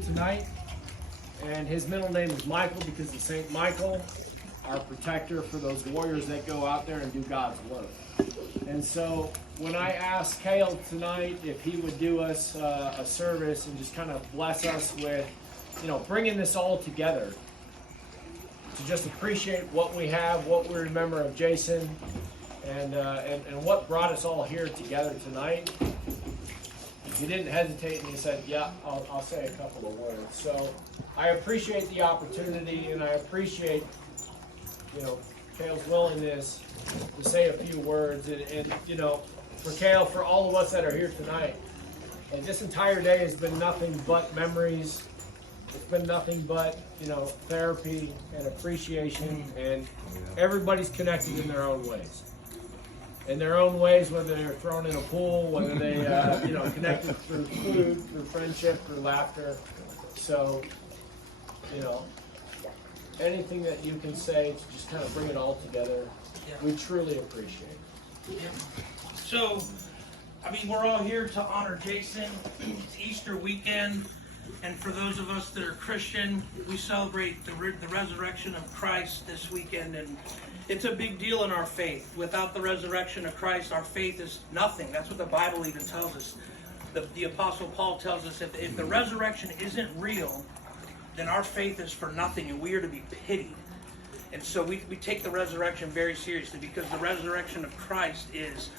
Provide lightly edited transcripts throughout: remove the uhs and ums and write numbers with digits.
tonight, and his middle name is Michael because of St. Michael, our protector for those warriors that go out there and do God's work. And so when I asked Cale tonight if he would do us a service and just kind of bless us with, bringing this all together, to just appreciate what we have, what we remember of Jason, and what brought us all here together tonight. He didn't hesitate, and he said, yeah, I'll say a couple of words. So I appreciate the opportunity, and I appreciate, Cale's willingness to say a few words. And for Cale, for all of us that are here tonight, and this entire day has been nothing but memories. It's been nothing but, therapy and appreciation, and everybody's connected in their own ways. In their own ways, whether they're thrown in a pool, whether they, connected through food, through friendship, through laughter. So, anything that you can say to just kind of bring it all together, we truly appreciate it. Yeah. So, we're all here to honor Jason. It's Easter weekend, and for those of us that are Christian, we celebrate the resurrection of Christ this weekend, and it's a big deal in our faith. Without the resurrection of Christ, our faith is nothing. That's what the Bible even tells us. The Apostle Paul tells us if the resurrection isn't real, then our faith is for nothing, and we are to be pitied. And so we take the resurrection very seriously, because the resurrection of Christ is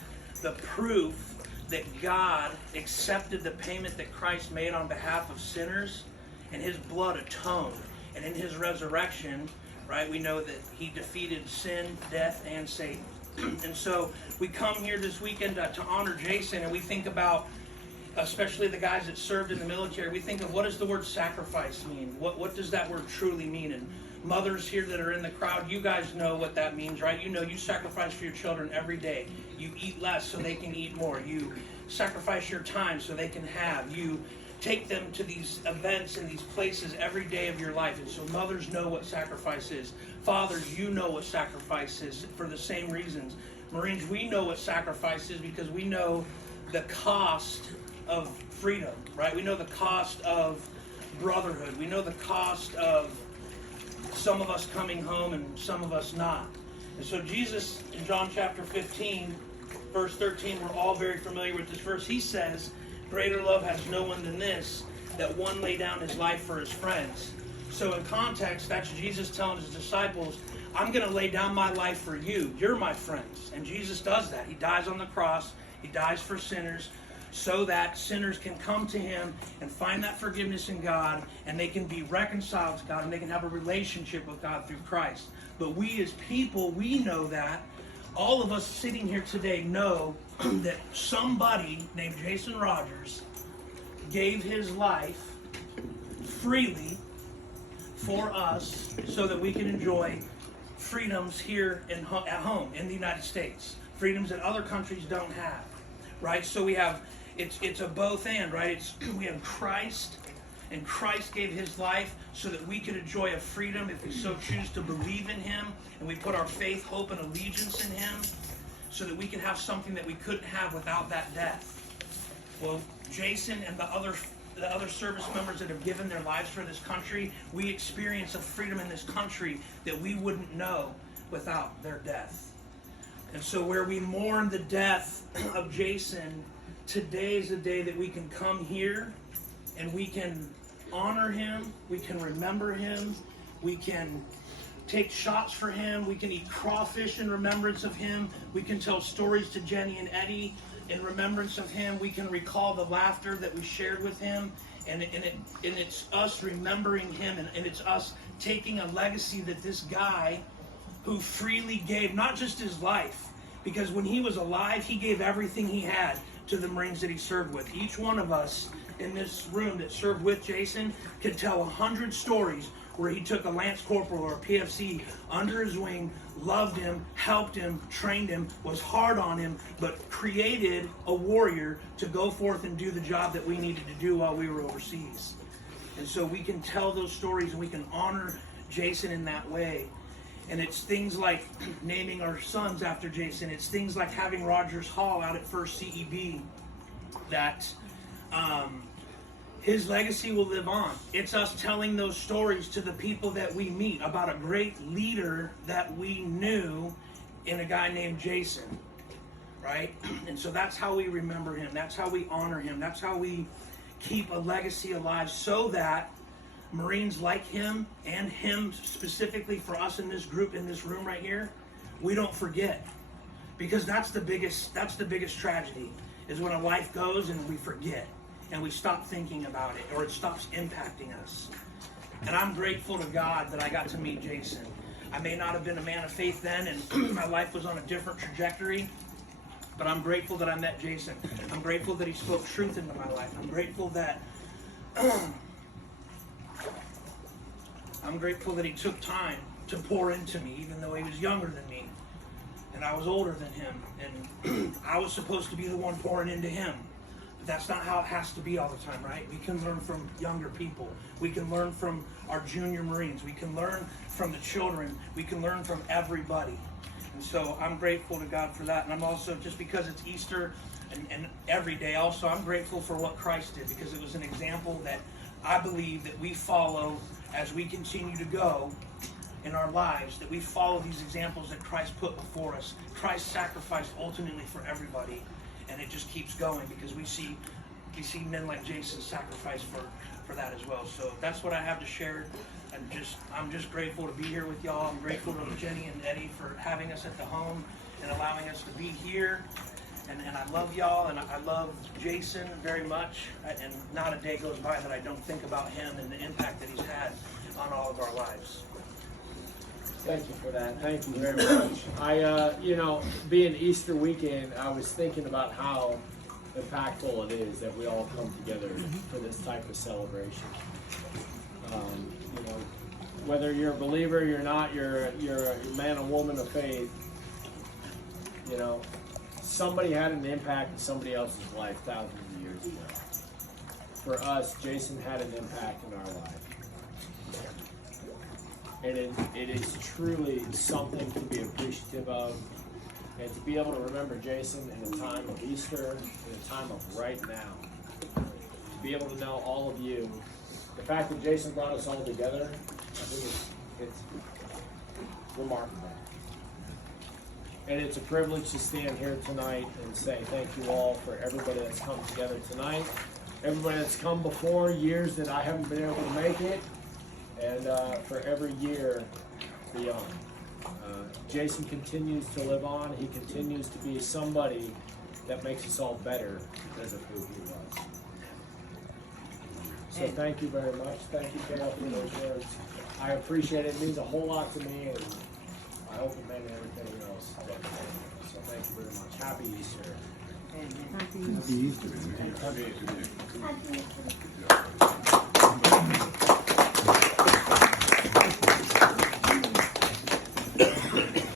the proof that God accepted the payment that Christ made on behalf of sinners, and his blood atoned. And in his resurrection, right, we know that he defeated sin, death, and Satan. And so we come here this weekend to honor Jason, and we think about, especially the guys that served in the military, we think of what does the word sacrifice mean? What does that word truly mean? And mothers here that are in the crowd, you guys know what that means, right? You sacrifice for your children every day. You eat less so they can eat more. You sacrifice your time so they can have. You take them to these events and these places every day of your life. And so mothers know what sacrifice is. Fathers, you know what sacrifice is for the same reasons. Marines, we know what sacrifice is because we know the cost of freedom, right? We know the cost of brotherhood. We know the cost of some of us coming home and some of us not. And so Jesus, in John chapter 15, verse 13, we're all very familiar with this verse. He says, greater love has no one than this, that one lay down his life for his friends. So in context, that's Jesus telling his disciples, I'm going to lay down my life for you. You're my friends. And Jesus does that. He dies on the cross. He dies for sinners so that sinners can come to him and find that forgiveness in God, and they can be reconciled to God, and they can have a relationship with God through Christ. But we as people, we know that. All of us sitting here today know that somebody named Jason Rogers gave his life freely for us so that we can enjoy freedoms here at home in the United States. Freedoms that other countries don't have, right? So we have, it's a both and, right? We have Christ, and Christ gave his life so that we could enjoy a freedom if we so choose to believe in him, and we put our faith, hope, and allegiance in him so that we can have something that we couldn't have without that death. Well, Jason and the other service members that have given their lives for this country, we experience a freedom in this country that we wouldn't know without their death. And so where we mourn the death of Jason, today is the day that we can come here and we can honor him, we can remember him, we can take shots for him, we can eat crawfish in remembrance of him, we can tell stories to Jenny and Eddie in remembrance of him, we can recall the laughter that we shared with him, and it's us remembering him, and it's us taking a legacy that this guy who freely gave not just his life, because when he was alive, he gave everything he had to the Marines that he served with. Each one of us in this room that served with Jason could tell 100 stories where he took a Lance Corporal or a PFC under his wing, loved him, helped him, trained him, was hard on him, but created a warrior to go forth and do the job that we needed to do while we were overseas. And so we can tell those stories and we can honor Jason in that way. And it's things like naming our sons after Jason. It's things like having Rogers Hall out at First CEB that his legacy will live on. It's us telling those stories to the people that we meet about a great leader that we knew in a guy named Jason, right? And so that's how we remember him. That's how we honor him. That's how we keep a legacy alive, so that Marines like him, and him specifically for us in this group, in this room right here, we don't forget. Because that's the biggest tragedy, is when a life goes and we forget and we stop thinking about it, or it stops impacting us. And I'm grateful to God that I got to meet Jason. I may not have been a man of faith then, and my life was on a different trajectory, but I'm grateful that I met Jason. I'm grateful that he spoke truth into my life. I'm grateful that he took time to pour into me, even though he was younger than me and I was older than him, and I was supposed to be the one pouring into him. But that's not how it has to be all the time, right? We can learn from younger people. We can learn from our junior Marines. We can learn from the children. We can learn from everybody. And so I'm grateful to God for that. And I'm also, just because it's Easter and every day also, I'm grateful for what Christ did, because it was an example that I believe that we follow as we continue to go in our lives, that we follow these examples that Christ put before us. Christ sacrificed ultimately for everybody, and it just keeps going, because we see men like Jason sacrifice for that as well. So that's what I have to share. I'm just grateful to be here with y'all. I'm grateful to Jenny and Eddie for having us at the home and allowing us to be here. And I love y'all, and I love Jason very much. And not a day goes by that I don't think about him and the impact that he's had on all of our lives. Thank you for that. Thank you very much. Being Easter weekend, I was thinking about how impactful it is that we all come together for this type of celebration. Whether you're a believer, you're not, you're a man or woman of faith, somebody had an impact in somebody else's life thousands of years ago. For us, Jason had an impact in our life. And it is truly something to be appreciative of, and to be able to remember Jason in a time of Easter, in a time of right now. To be able to know all of you. The fact that Jason brought us all together, I think it's remarkable. And it's a privilege to stand here tonight and say thank you all for everybody that's come together tonight. Everybody that's come before, years that I haven't been able to make it, and for every year beyond. Jason continues to live on. He continues to be somebody that makes us all better because of who he was. So thank you very much. Thank you, Carol, for those words. I appreciate it. It means a whole lot to me, and I hope it made everything else better. So thank you very much. Happy Easter. Happy Easter. Happy Easter.